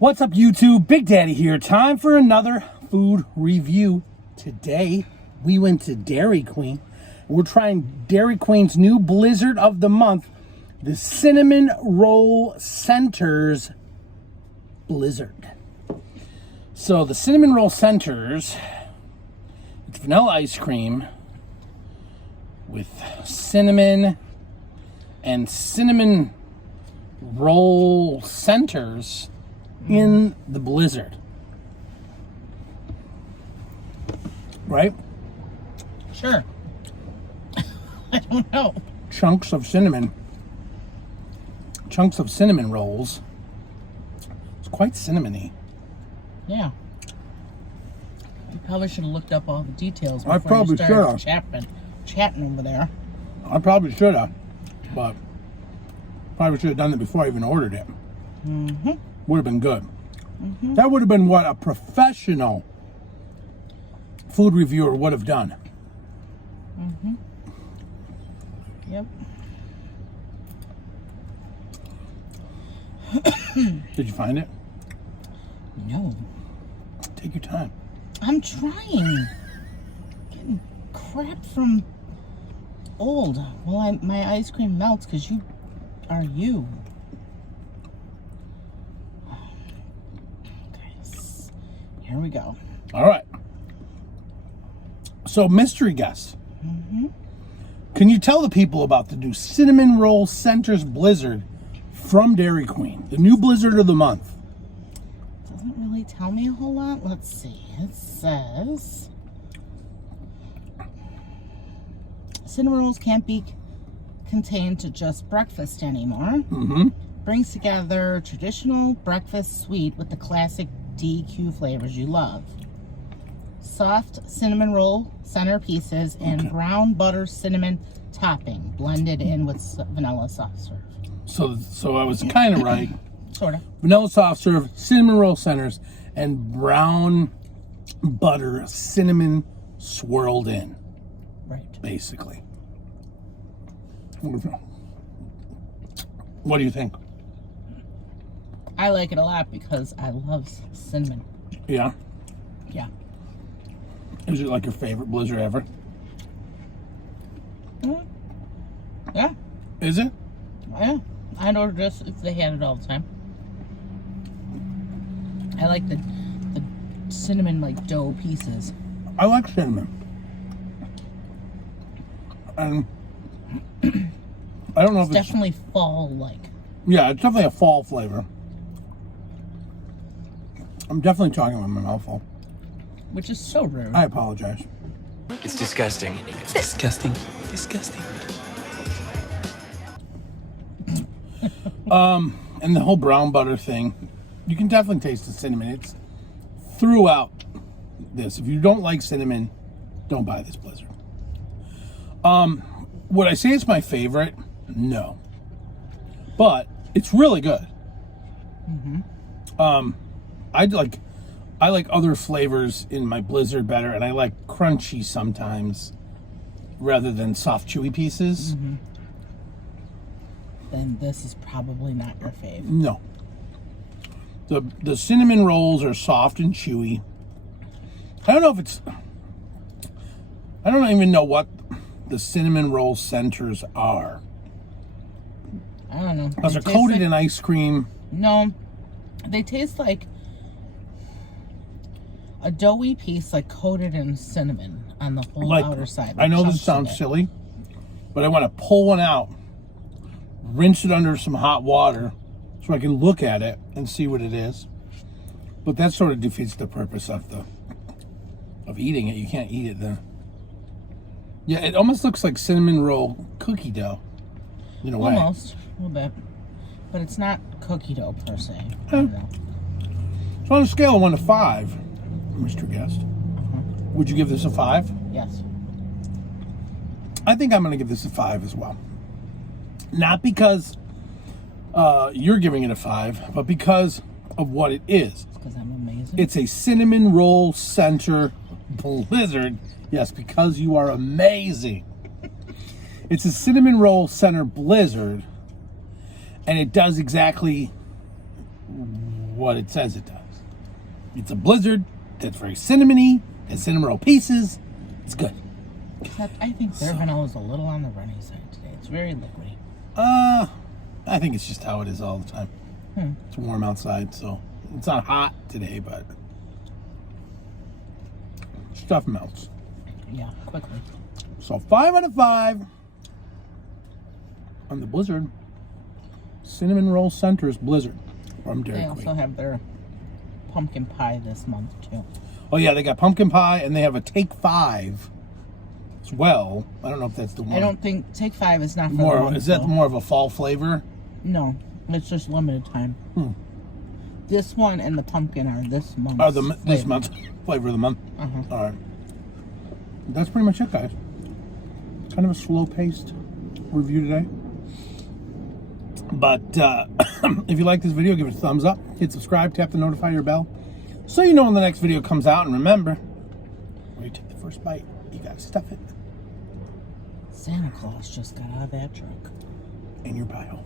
What's up, YouTube? Big Daddy here. Time for another food review. Today, we went to Dairy Queen. We're trying Dairy Queen's new blizzard of the month, the Cinnamon Roll Centers Blizzard. So the Cinnamon Roll Centers, it's vanilla ice cream with cinnamon and cinnamon roll centers in the blizzard. Right? Sure. I don't know. Chunks of cinnamon rolls. It's quite cinnamony. Yeah. You probably should have looked up all the details before I probably you started chatting over there. I probably should have, but probably should have done it before I even ordered it. Mm-hmm. Would have been good. Mm-hmm. That would have been what a professional food reviewer would have done. Mm-hmm. Yep. Did you find it? No. Take your time. I'm trying. Getting crap from old. Well, my ice cream melts because you are you. Okay. Here we go. All right. So, mystery guest. Mm-hmm. Can you tell the people about the new Cinnamon Roll Centers Blizzard from Dairy Queen? The new blizzard of the month. Doesn't really tell me a whole lot. Let's see. It says cinnamon rolls can't be contained to just breakfast anymore. Mm-hmm. Brings together traditional breakfast sweet with the classic DQ flavors you love. Soft cinnamon roll center pieces and brown butter cinnamon topping blended in with vanilla soft serve. So I was kind of right. Sort of. Vanilla soft serve, cinnamon roll centers, and brown butter cinnamon swirled in. Right. Basically. What do you think? I like it a lot because I love cinnamon. Yeah? Yeah. Is it like your favorite blizzard ever? Mm. Yeah. Is it? Yeah. I'd order this if they had it all the time. I like the cinnamon like dough pieces. I like cinnamon. And I don't know if it's definitely fall-like. Yeah, it's definitely a fall flavor. I'm definitely talking with my mouth full. Which is so rude. I apologize. It's disgusting. It's disgusting. Disgusting. And the whole brown butter thing, you can definitely taste the cinnamon. It's throughout this. If you don't like cinnamon, don't buy this blizzard. Would I say it's my favorite? No. But it's really good. Mm-hmm. I like other flavors in my blizzard better, and I like crunchy sometimes rather than soft chewy pieces. Mm-hmm. Then this is probably not your fave. No. The cinnamon rolls are soft and chewy. I don't even know what the cinnamon roll centers are. I don't know. Because they're coated in ice cream. No. They taste like a doughy piece like coated in cinnamon on the whole outer side. I know this sounds silly, but I want to pull one out, rinse it under some hot water so I can look at it and see what it is. But that sort of defeats the purpose of eating it. You can't eat it then. Yeah, it almost looks like cinnamon roll cookie dough in a way. Almost, a little bit. But it's not cookie dough per se. I don't know. So on a scale of 1 to 5, Mr. Guest, would you give this a 5? Yes. I think I'm going to give this a 5 as well. Not because you're giving it a 5, but because of what it is. Because I'm amazing. It's a cinnamon roll center blizzard. Yes, because you are amazing. It's a cinnamon roll center blizzard, and it does exactly what it says it does. It's a blizzard that's very cinnamony, has cinnamon roll pieces. It's good. Except I think their vanilla is a little on the runny side today. It's very liquidy. I think it's just how it is all the time. It's warm outside, so it's not hot today, but stuff melts. Yeah, quickly. So 5 out of 5 on the Blizzard Cinnamon Roll Centers Blizzard from Dairy They Queen. also have their pumpkin pie this month too. Oh yeah, they got pumpkin pie and they have a Take 5 as well. I don't know if that's the one. I don't think Take 5 is not for more. the month, Is that though. more of a fall flavor? No, it's just limited time. This one and the pumpkin are this month. Oh, this month's flavor of the month. All right. That's pretty much it, guys. Kind of a slow-paced review today. But if you like this video, give it a thumbs up. Hit subscribe, tap the notifier bell, so you know when the next video comes out. And remember, when you take the first bite, you gotta stuff it Santa Claus just got out of that truck. in your pie hole.